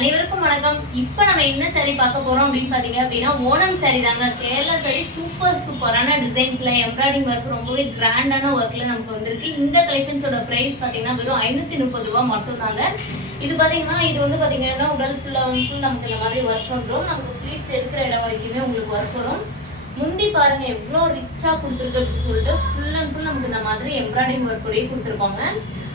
அனைவருக்கும் வணக்கம். இப்போ நம்ம என்ன saree பார்க்க போறோம் அப்படின்னு பாத்தீங்க அப்படின்னா ஓணம் saree தாங்க. கேரளா saree சூப்பரான டிசைன்ஸ்ல எம்ப்ராய்டிங் ஒர்க் ரொம்பவே கிராண்டான ஒர்க்ல நமக்கு வந்திருக்கு. இந்த கலெக்ஷன்ஸோட பிரைஸ் பாத்தீங்கன்னா வெறும் 530 ரூபாய் மட்டும் தாங்க. இது பாத்தீங்கன்னா உடல் ஃபுல் நமக்கு இந்த மாதிரி ஒர்க் வந்துடும். நமக்கு ஃப்ளீட்ஸ் எடுக்கிற இடம் வரைக்குமே உங்களுக்கு ஒர்க் வரும். முந்தி பாருங்க எவ்வளோ ரிச்சா கொடுத்துருக்கு அப்படின்னு சொல்லிட்டு ஃபுல் அண்ட் ஃபுல் நமக்கு இந்த மாதிரி எம்ப்ராய்டிங் ஒர்க் கூடயே கொடுத்துருப்பாங்க.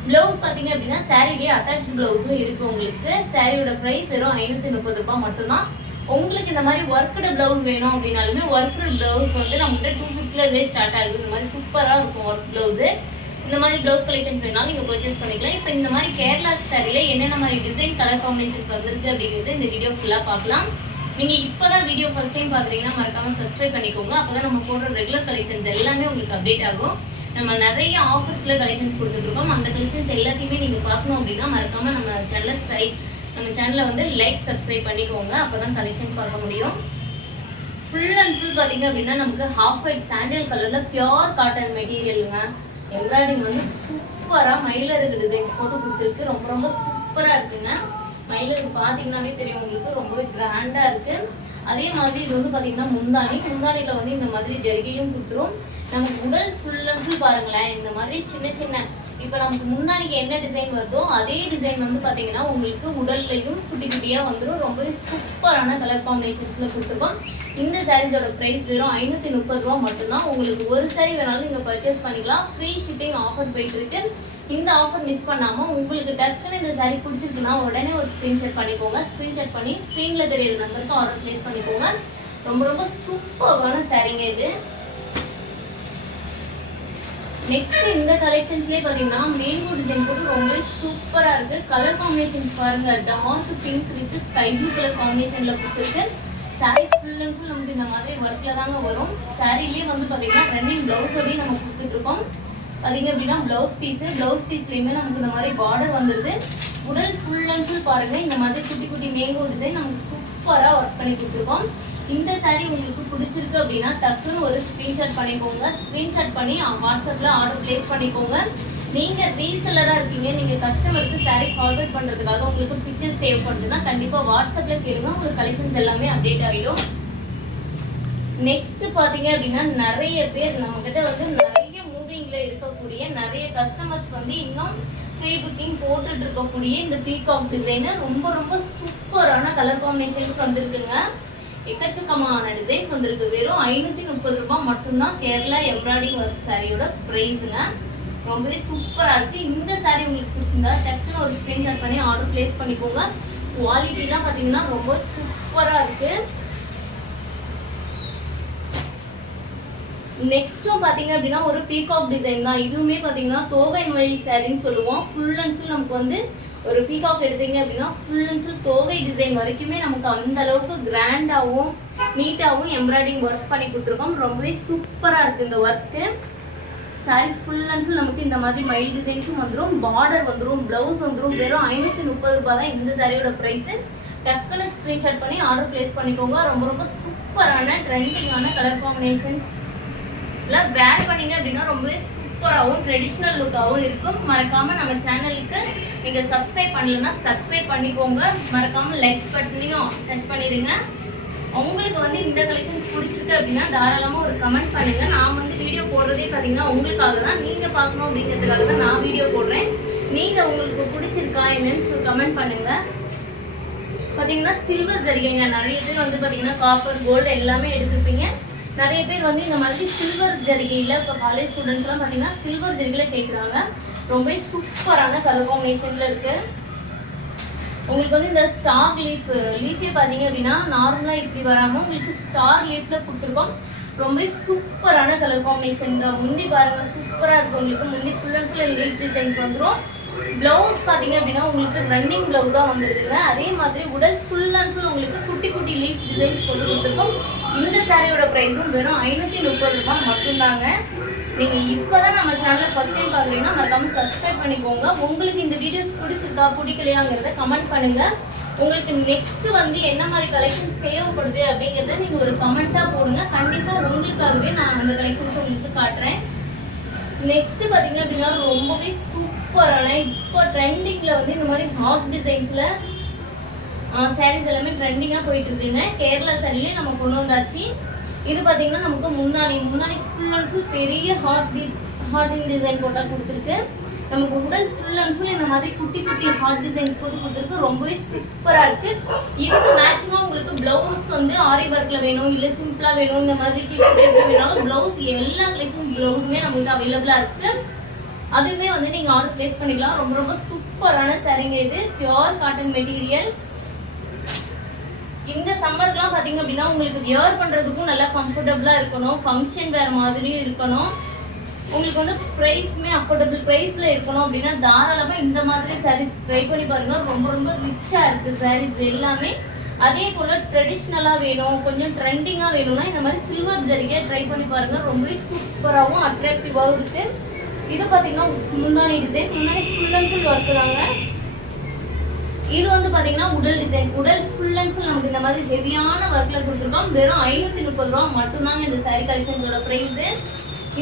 பிளவுஸ் பார்த்தீங்க அப்படின்னா சாரிலேயே அட்டாச் பிளவுஸும் இருக்கு. உங்களுக்கு சாரியோட ப்ரைஸ் வெறும் 530 ரூபாய் மட்டும்தான். உங்களுக்கு இந்த மாதிரி ஒர்க்கடு பிளவுஸ் வேணும் அப்படின்னாலுமே ஒர்க்கடு பிளவுஸ் வந்து நம்மகிட்ட 250லேருந்தே ஸ்டார்ட் ஆகுது. இந்த மாதிரி சூப்பராக இருக்கும் ஒர்க் பிளவுஸு. இந்த மாதிரி பிளவுஸ் கலெக்ஷன்ஸ் வேணாலும் நீங்கள் பர்ச்சேஸ் பண்ணிக்கலாம். இப்போ இந்த மாதிரி கேரளா சாரியில் என்னென்ன மாதிரி டிசைன் கலர் காம்பினேஷன்ஸ் வந்திருக்கு அப்படிங்கிறது இந்த வீடியோ ஃபுல்லாக பார்க்கலாம். நீங்கள் இப்போ தான் வீடியோ ஃபர்ஸ்ட் டைம் பார்க்குறீங்கன்னா மறக்காமல் சப்ஸ்கிரைப் பண்ணிக்கோங்க. அப்போ தான் நம்ம போடுற ரெகுலர் கலெக்ஷன்ஸ் எல்லாமே உங்களுக்கு அப்டேட் ஆகும். நம்ம நிறைய ஆஃபர்ஸில் கலெக்ஷன்ஸ் கொடுத்துட்ருக்கோம். அந்த கலெக்ஷன்ஸ் எல்லாத்தையுமே நீங்கள் பார்க்கணும் அப்படின்னா மறக்காமல் நம்ம சேனலை வந்து லைக் சப்ஸ்கிரைப் பண்ணிக்கோங்க. அப்போ தான் கலெக்ஷன் பார்க்க முடியும். ஃபுல் அண்ட் ஃபுல் பார்த்தீங்க அப்படின்னா நமக்கு ஹாஃப் ஒயிட் சாண்டல் கலரில் பியோர் காட்டன் மெட்டீரியலுங்க. எம்ப்ராய்டிங் வந்து சூப்பராக மயிலருக்கு டிசைன்ஸ் போட்டு கொடுத்துருக்கு. ரொம்ப சூப்பராக இருக்குங்க. மயிலருக்கு பார்த்தீங்கன்னாவே தெரியும் உங்களுக்கு ரொம்பவே கிராண்டாக இருக்குது. அதே மாதிரி இது வந்து பார்த்தீங்கன்னா முந்தானியில் வந்து இந்த மாதிரி ஜரிகையும் கொடுத்துரும். நமக்கு உடல் ஃபுல் அண்ட் ஃபுல் பாருங்களேன். இந்த மாதிரி சின்ன இப்போ நமக்கு முந்தானிக்கு என்ன டிசைன் வருதோ அதே டிசைன் வந்து பார்த்தீங்கன்னா உங்களுக்கு உடல்லையும் குட்டி குட்டியாக வந்துடும். ரொம்பவே சூப்பரான கலர் காம்பினேஷன்ஸில் கொடுத்துருக்கோம். இந்த சாரீஸோட ப்ரைஸ் வெறும் 530 ரூபா மட்டும்தான். உங்களுக்கு ஒரு சாரீ வேணாலும் நீங்கள் பர்ச்சேஸ் பண்ணிக்கலாம். ஃப்ரீ ஷிப்பிங் ஆஃபர் போயிட்டு இருக்கு. இந்த ஆஃபர் மிஸ் பண்ணாமல் உங்களுக்கு டக்குன்னு இந்த சாரீ பிடிச்சிருக்குன்னா உடனே ஒரு ஸ்க்ரீன்ஷாட் பண்ணிக்கோங்க. ஸ்க்ரீன்ஷாட் பண்ணி ஸ்க்ரீனில் தெரியிற நம்பருக்கு ஆர்டர் ப்ளேஸ் பண்ணிக்கோங்க. ரொம்ப சூப்பரான சாரீங்க இது. நெக்ஸ்ட் இந்த கலெக்ஷன்ஸ்லேயே பார்த்தீங்கன்னா மேங்கோ டிசைன் போட்டு ரொம்ப சூப்பராக இருக்குது. கலர் காம்பினேஷன்ஸ் பாருங்கள். Dark pink with sky blue colour காம்பினேஷனில் கொடுத்துருக்கு. சாரீ ஃபுல் அண்ட் ஃபுல் நமக்கு இந்த மாதிரி ஒர்க்கில் தாங்க வரும். சாரீலேயே வந்து பார்த்தீங்கன்னா ரன்னிங் ப்ளவுஸோடையும் நம்ம கொடுத்துட்ருக்கோம். பார்த்தீங்க அப்படின்னா ப்ளவுஸ் பீஸ்லேயுமே நமக்கு இந்த மாதிரி பார்டர் வந்துடுது. உடல் ஃபுல் அண்ட் ஃபுல் பாருங்கள். இந்த மாதிரி குட்டி மேங்கோ டிசைன் நமக்கு சூப்பராக ஒர்க் பண்ணி கொடுத்துருக்கோம். இந்த சாரீ உங்களுக்கு பிடிச்சிருக்கு அப்படின்னா டக்குன்னு ஒரு ஸ்க்ரீன்ஷாட் பண்ணிக்கோங்க. ஸ்க்ரீன்ஷாட் பண்ணி வாட்ஸ்அப்பில் ஆர்டர் ப்ளேஸ் பண்ணிக்கோங்க. நீங்கள் ரீசெல்லராக இருக்கீங்க, நீங்கள் கஸ்டமருக்கு சாரீ ஃபார்வர்ட் பண்ணுறதுக்காக உங்களுக்கு பிக்சர்ஸ் தேவைப்படுதுன்னா கண்டிப்பாக வாட்ஸ்அப்பில் கேளுங்க. உங்களுக்கு கலெக்ஷன்ஸ் எல்லாமே அப்டேட் ஆகிடும். நெக்ஸ்ட் பார்த்தீங்க அப்படின்னா நிறைய பேர் நம்மக்கிட்ட வந்து நிறைய மூவிங்கில் இருக்கக்கூடிய நிறைய கஸ்டமர்ஸ் வந்து இன்னும் ஃப்ரீ புக்கிங் போட்டுட்டு இருக்கக்கூடிய இந்த பீகாக் டிசைனு ரொம்ப சூப்பரான கலர் காம்பினேஷன்ஸ் வந்திருக்குங்க. எக்கச்சக்கமான டிசைன்ஸ் வந்திருக்கு. வெறும் 530 ரூபாய் மட்டும்தான் கேரளா எம்ப்ராய்டிங் ஒர்க் சாரியோட ப்ரைஸுங்க. ரொம்பவே சூப்பராக இருக்குது. இந்த சாரீ உங்களுக்கு பிடிச்சிருந்தா டக்குன்னு ஒரு ஸ்க்ரீன்ஷாட் பண்ணி ஆர்டர் ப்ளேஸ் பண்ணிக்கோங்க. குவாலிட்டிலாம் பார்த்தீங்கன்னா ரொம்ப சூப்பராக இருக்குது. நெக்ஸ்ட்டும் பார்த்தீங்க அப்படின்னா ஒரு பீகாக் டிசைன் தான். இதுவுமே பார்த்தீங்கன்னா தோகை மயில் சாரின்னு சொல்லுவோம். ஃபுல் அண்ட் ஃபுல் நமக்கு வந்து ஒரு பீகாக் எடுத்தீங்க அப்படின்னா ஃபுல் அண்ட் ஃபுல் தோகை டிசைன் வரைக்குமே நமக்கு அந்த அளவுக்கு கிராண்டாகவும் நீட்டாகவும் எம்ப்ராய்டிங் ஒர்க் பண்ணி கொடுத்துருக்கோம். ரொம்பவே சூப்பராக இருக்குது இந்த work. Sorry full and full நமக்கு இந்த மாதிரி மயில் டிசைன்ஸும் வந்துடும். பார்டர் வந்துடும், ப்ளவுஸ் வந்துடும். வெறும் 530 ரூபாய் தான் இந்த சாரியோட ப்ரைஸு. டக்குன்னு ஸ்க்ரீன்ஷாட் பண்ணி ஆர்டர் ப்ளேஸ் பண்ணிக்கோங்க. ரொம்ப சூப்பரான ட்ரெண்டிங்கான கலர் காம்பினேஷன்ஸ் எல்லாம் வேர் பண்ணிங்க அப்படின்னா ரொம்பவே சூப்பராகவும் ட்ரெடிஷ்னல் லுக்காகவும் இருக்கும். மறக்காமல் நம்ம சேனலுக்கு நீங்கள் சப்ஸ்கிரைப் பண்ணலன்னா சப்ஸ்கிரைப் பண்ணிக்கோங்க. மறக்காமல் லைக் பட்டனையும் டச் பண்ணிடுங்க. உங்களுக்கு வந்து இந்த கலெக்ஷன்ஸ் பிடிச்சிருக்கு அப்படின்னா தாராளமாக ஒரு கமெண்ட் பண்ணுங்கள். நான் வந்து வீடியோ போடுறதே பார்த்தீங்கன்னா உங்களுக்காக தான், நீங்கள் பார்க்கணும் அப்படிங்கிறதுக்காக தான் நான் வீடியோ போடுறேன். நீங்கள் உங்களுக்கு பிடிச்சிருக்கா என்னன்னு கமெண்ட் பண்ணுங்கள். பார்த்தீங்கன்னா சில்வர் ஜரிகைங்க. நிறைய பேர் வந்து பார்த்தீங்கன்னா காப்பர் கோல்டு எல்லாமே எடுத்துருப்பீங்க. நிறைய பேர் வந்து இந்த மாதிரி சில்வர் ஜரிகையில் இப்போ காலேஜ் ஸ்டூடெண்ட்ஸ்லாம் பார்த்தீங்கன்னா சில்வர் ஜரிகையில் கேட்குறாங்க. ரொம்ப சூப்பரான கலர் காம்பினேஷனில் இருக்குது. உங்களுக்கு வந்து இந்த ஸ்டார் லீஃபே பார்த்தீங்க அப்படின்னா நார்மலாக இப்படி வராமல் உங்களுக்கு ஸ்டார் லீஃபில் கொடுத்துருக்கோம். ரொம்ப சூப்பரான கலர் காம்பினேஷன் தான். முந்தி பாருங்கள் சூப்பராக இருக்கும். உங்களுக்கு முந்தி full and full leaf designs வந்துடும். ப்ளவுஸ் பார்த்தீங்க அப்படின்னா உங்களுக்கு ரன்னிங் ப்ளவுஸாக வந்துடுதுங்க. அதே மாதிரி உடல் ஃபுல் அண்ட் ஃபுல் உங்களுக்கு குட்டி லீஃப் டிசைன்ஸ் போட்டு கொடுத்துருக்கோம். இந்த சாரியோட ப்ரைஸும் வெறும் 530 ரூபாய் மட்டும்தாங்க. நீங்கள் இப்போ தான் நம்ம சேனலை ஃபஸ்ட் டைம் பார்க்குறீங்கன்னா மறக்காமல் சப்ஸ்கிரைப் பண்ணிக்கோங்க. உங்களுக்கு இந்த வீடியோஸ் பிடிச்சிருக்கா பிடிக்கலையாங்கிறத கமெண்ட் பண்ணுங்கள். உங்களுக்கு நெக்ஸ்ட் வந்து என்ன மாதிரி கலெக்ஷன்ஸ் தேவைப்படுது அப்படிங்கிறத நீங்கள் ஒரு கமெண்ட்டாக போடுங்க. கண்டிப்பாக உங்களுக்காகவே நான் அந்த கலெக்ஷன்ஸ் உங்களுக்கு காட்டுறேன். நெக்ஸ்ட் பார்த்தீங்க அப்படின்னா ரொம்பவே சூப்பரான இப்போ ட்ரெண்டிங்கில் வந்து இந்த மாதிரி ஹாட் டிசைன்ஸில் சாரீஸ் எல்லாமே ட்ரெண்டிங்காக போயிட்டு இருக்குங்க. கேரளா சாரிலே நம்ம கொண்டு வந்தாச்சு. இது பார்த்தீங்கன்னா நமக்கு முந்தானி ஃபுல் அண்ட் ஃபுல் பெரிய ஹார்ட் டிசைன் போட்டால் கொடுத்துருக்கு. நமக்கு உடல் ஃபுல் அண்ட் ஃபுல் இந்த மாதிரி குட்டி குட்டி ஹார்ட் டிசைன்ஸ் போட்டு கொடுத்துருக்கு. ரொம்பவே சூப்பராக இருக்குது. இதுக்கு மேக்ஸிமம் உங்களுக்கு ப்ளவுஸ் வந்து ஆரி ஒர்க்கில் வேணும், இல்லை சிம்பிளாக வேணும், இந்த மாதிரி டிஷ்யூ எப்படி வேணாலும் ப்ளவுஸ் எல்லா கலெக்ஷன் ப்ளவுஸுமே நம்மளுக்கு அவைலபிளாக இருக்குது. அதுவுமே வந்து நீங்கள் ஆர்டர் ப்ளேஸ் பண்ணிக்கலாம். ரொம்ப ரொம்ப சூப்பரான சாரீங்க. இது பியோர் காட்டன் மெட்டீரியல். இந்த சம்மர்லாம் பார்த்தீங்க அப்படின்னா உங்களுக்கு வியர் பண்ணுறதுக்கும் நல்லா கம்ஃபர்டபுளாக இருக்கணும், ஃபங்க்ஷன் வேறு மாதிரியும் இருக்கணும், உங்களுக்கு வந்து ப்ரைஸுமே அஃபோர்டபுள் ப்ரைஸில் இருக்கணும் அப்படின்னா தாராளமாக இந்த மாதிரி சாரீஸ் ட்ரை பண்ணி பாருங்கள். ரொம்ப ரொம்ப ரிச்சாக இருக்குது சாரீஸ் எல்லாமே. அதே போல் ட்ரெடிஷ்னலாக வேணும், கொஞ்சம் ட்ரெண்டிங்காக வேணும்னா இந்த மாதிரி சில்வர் ஜரிகை ட்ரை பண்ணி பாருங்கள். ரொம்பவே சூப்பராகவும் அட்ராக்டிவாகவும் இருக்குது. இது பார்த்தீங்கன்னா முந்தானி டிசைன், முந்தானி ஃபுல் அண்ட் ஃபுல் ஒர்க்கு தாங்க. இது வந்து பார்த்தீங்கன்னா உடல் டிசைன், உடல் ஃபுல் அண்ட் ஃபுல் நமக்கு இந்த மாதிரி ஹெவியான ஒர்க்கில் கொடுத்துருக்கோம். வெறும் 530 ரூபா மட்டும்தாங்க இந்த சாரீ கலெக்ஷன்ஸோட ப்ரைஸு.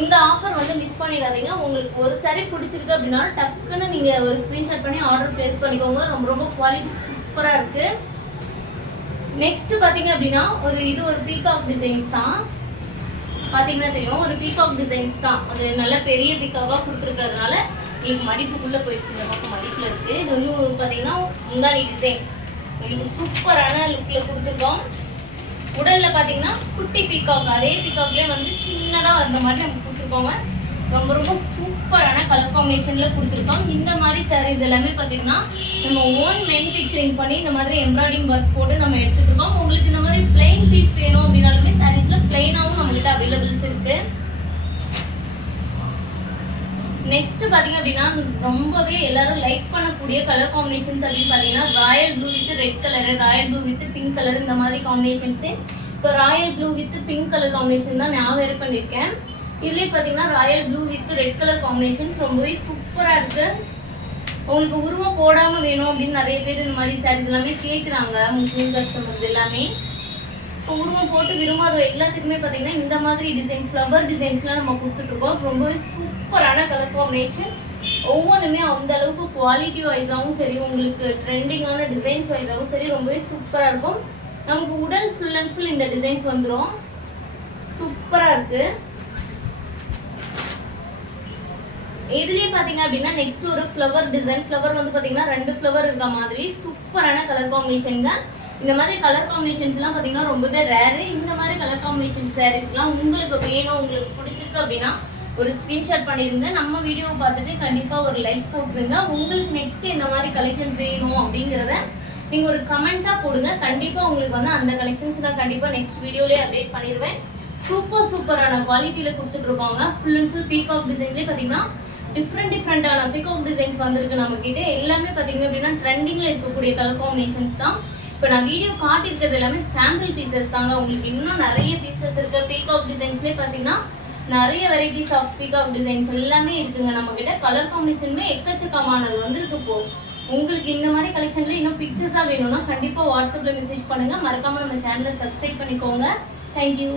இந்த ஆஃபர் வந்து மிஸ் பண்ணிடாதீங்க. உங்களுக்கு ஒரு சாரீ பிடிச்சிருக்கு அப்படின்னா டக்குன்னு நீங்கள் ஒரு ஸ்க்ரீன்ஷாட் பண்ணி ஆர்டர் ப்ளேஸ் பண்ணிக்கோங்க. ரொம்ப ரொம்ப குவாலிட்டி சூப்பராக இருக்குது. நெக்ஸ்ட் பார்த்தீங்க அப்படின்னா இது ஒரு பீகாக் டிசைன்ஸ் தான். பார்த்தீங்கன்னா தெரியும், ஒரு பீகாக் டிசைன்ஸ் தான். அது நல்ல பெரிய பீகாக்காக கொடுத்துருக்கிறதுனால உங்களுக்கு மடிப்புக்குள்ளே போயிடுச்சு. இந்த பக்கம் மடிப்பில் இருக்குது. இது வந்து பார்த்தீங்கன்னா முந்தானி டிசைன் உங்களுக்கு சூப்பரான லுக்கில் கொடுத்துருக்கோம். உடலில் பார்த்தீங்கன்னா குட்டி பீகாக், அதே பீகாக்லேயே வந்து சின்னதாக வந்த மாதிரி நம்ம கொடுத்துருக்கோங்க. ரொம்ப ரொம்ப சூப்பரான கலர் காம்பினேஷனில் கொடுத்துருக்கோம். இந்த மாதிரி சாரீஸ் எல்லாமே பார்த்தீங்கன்னா நம்ம ஓன் மேனுஃபேக்சரிங் பண்ணி இந்த மாதிரி எம்ப்ராய்டிங் ஒர்க் போட்டு நம்ம எடுத்துகிட்டு இருக்கோம். உங்களுக்கு இந்த மாதிரி பிளெயின் பீஸ் வேணும் அப்படின்னாலுமே சாரீஸில் பிளெயினாகவும் நம்மகிட்ட அவைலபிள்ஸ் இருக்குது. நெக்ஸ்ட் பார்த்தீங்க அப்படின்னா ரொம்பவே எல்லாரும் லைக் பண்ணக்கூடிய கலர் காம்பினேஷன்ஸ் அப்படின்னு பார்த்தீங்கன்னா Royal blue with red colour, Royal blue with pink colour, இந்த மாதிரி காம்பினேஷன்ஸு. இப்போ Royal blue with pink colour combination தான் நான் வேர் பண்ணியிருக்கேன். இதுலேயே பார்த்தீங்கன்னா Royal blue with red colour combinations ரொம்பவே சூப்பராக இருக்குது. உங்களுக்கு உருவம் போடாமல் வேணும் அப்படின்னு நிறைய பேர் இந்த மாதிரி சாரீஸ் எல்லாமே கேட்குறாங்க, முஸ்லீம் கஸ்டமர்ஸ் எல்லாமே. இப்போ உருவம் போட்டு விரும்பாத எல்லாத்துக்குமே பார்த்தீங்கன்னா இந்த மாதிரி டிசைன் ஃப்ளவர் டிசைன்ஸ்லாம் நம்ம கொடுத்துட்ருக்கோம். ரொம்பவே சூப்பரான கலர் காம்பினேஷன். ஒவ்வொன்றுமே அந்த அளவுக்கு குவாலிட்டி வைஸாகவும் சரி, உங்களுக்கு ட்ரெண்டிங்கான டிசைன்ஸ் வைஸாகவும் சரி ரொம்பவே சூப்பராக இருக்கும். நமக்கு உடல் ஃபுல் அண்ட் ஃபுல் இந்த டிசைன்ஸ் வந்துடும். சூப்பராக இருக்குது. இதுலேயே பார்த்தீங்க அப்படின்னா நெக்ஸ்ட் ஒரு ஃப்ளவர் டிசைன். ஃப்ளவர் வந்து பார்த்தீங்கன்னா 2 ஃப்ளவர் இருக்க மாதிரி சூப்பரான கலர் காம்பினேஷன் தான். இந்த மாதிரி கலர் காம்பினேஷன்ஸ்லாம் பார்த்தீங்கன்னா ரொம்பவே ரேரு. இந்த மாதிரி கலர் காம்பினேஷன் சாரீஸ்லாம் உங்களுக்கு வேணும், உங்களுக்கு பிடிச்சிருக்கு அப்படின்னா ஒரு ஸ்க்ரீன்ஷாட் பண்ணிடுங்க. நம்ம வீடியோவை பார்த்துட்டு கண்டிப்பாக ஒரு லைக் போட்டுருங்க. உங்களுக்கு நெக்ஸ்ட் இந்த மாதிரி கலெக்ஷன்ஸ் வேணும் அப்படிங்கிறத நீங்கள் ஒரு கமெண்ட்டாக போடுங்க. கண்டிப்பாக உங்களுக்கு வந்து அந்த கலெக்ஷன்ஸ் நான் கண்டிப்பாக நெக்ஸ்ட் வீடியோலேயே அப்டேட் பண்ணிடுவேன். சூப்பரான குவாலிட்டியில் கொடுத்துட்ருக்காங்க. ஃபுல் அண்ட் ஃபுல் பீகாக் டிசைன்லேயே பார்த்தீங்கன்னா டிஃப்ரெண்டான பீகாக் டிசைன்ஸ் வந்திருக்கு நம்மக்கிட்ட. எல்லாமே பார்த்தீங்க அப்படின்னா ட்ரெண்டிங்கில் இருக்கக்கூடிய கலர் காம்பினேஷன்ஸ் தான். இப்போ நான் வீடியோ காட்டியிருக்கிறது எல்லாமே சாம்பிள் பீசஸ் தாங்க. உங்களுக்கு இன்னும் நிறைய பீசஸ் இருக்குது. பீகாக் டிசைன்ஸ்லேயே பார்த்தீங்கன்னா நிறைய வெரைட்டிஸ் ஆஃப் பீகாக் டிசைன்ஸ் எல்லாமே இருக்குங்க நம்மக்கிட்ட. கலர் காம்பினேஷனுமே எக்கச்சக்கமானது வந்துருக்கு. இப்போது உங்களுக்கு இந்த மாதிரி கலெக்ஷனில் இன்னும் பிக்சர்ஸாக வேணும்னா கண்டிப்பாக வாட்ஸ்அப்பில் மெசேஜ் பண்ணுங்கள். மறக்காமல் நம்ம சேனலை சப்ஸ்கிரைப் பண்ணிக்கோங்க. தேங்க்யூ.